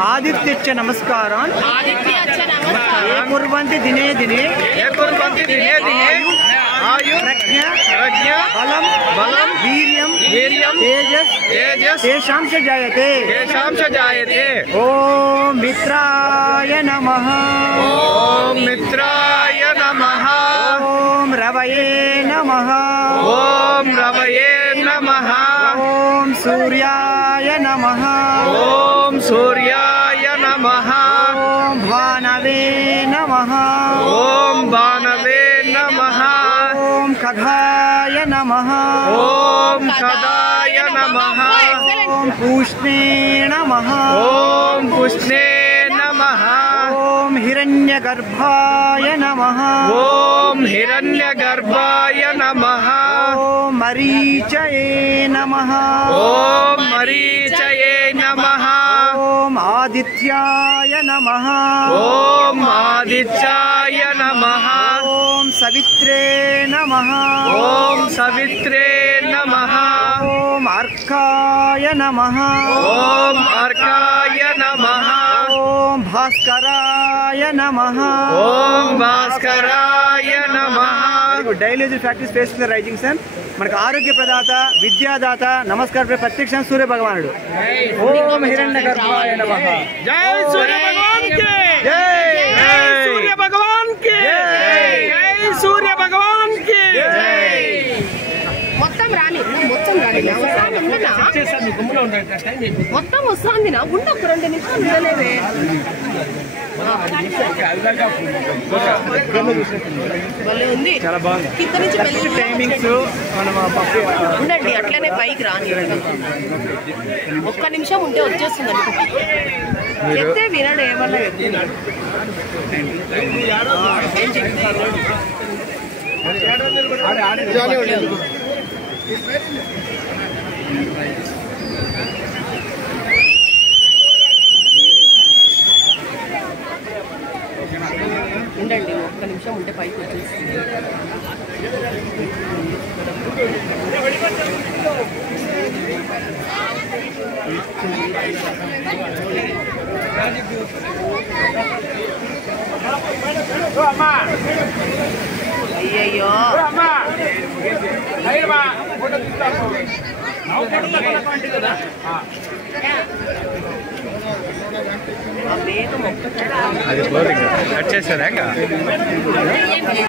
आदित्यच्च नमस्कारान् ये कुर्वन्ति दिने दिने आयु प्रज्ञा बलं वीर्यं तेजस् तेषां च जायते ओम मित्राय नमः ओम रवये नमः ओम सूर्याय नमः ओम भानवे नमः ओम खगाय नमः ओम पूष्णे नमः ओम हिरण्यगर्भाय नमः ओम मरीचये नमः ओम आदित्याय नमः ओम सवित्रे नमः ओम अर्काय नमः ओम भास्कराय नमः డైలీ ప్రాక్టీస్ చేస్తున్న రైజింగ్ సన్ మనకు ఆరోగ్య ప్రదాత విద్యాదాత నమస్కార ప్రత్యక్ష సూర్య భగవానుడు ఓం హిరణ్యగర్భాయ నమః జై సూర్య భగవాన్ కి జై సూర్య భగవాన్ కి జై సూర్య భగవాన్ కి జై మొత్తం రాని మొత్తం వస్తుంది నా గుండె ఒక 2 నిమిషాలు ఉండలేవే చాలా బాగుంది కింద నుంచి టైమింగ్స్ ఉండండి అట్లనే పైకి రాని 1 నిమిషం ఉంటే వచ్చేస్తుంది చెప్తే వినడు ఏమన్నా ఉండండి 1 నిమిషం ఉంటే పైకి వచ్చేస్తుంది అయ్యయ్యో అది కట్ చేశారా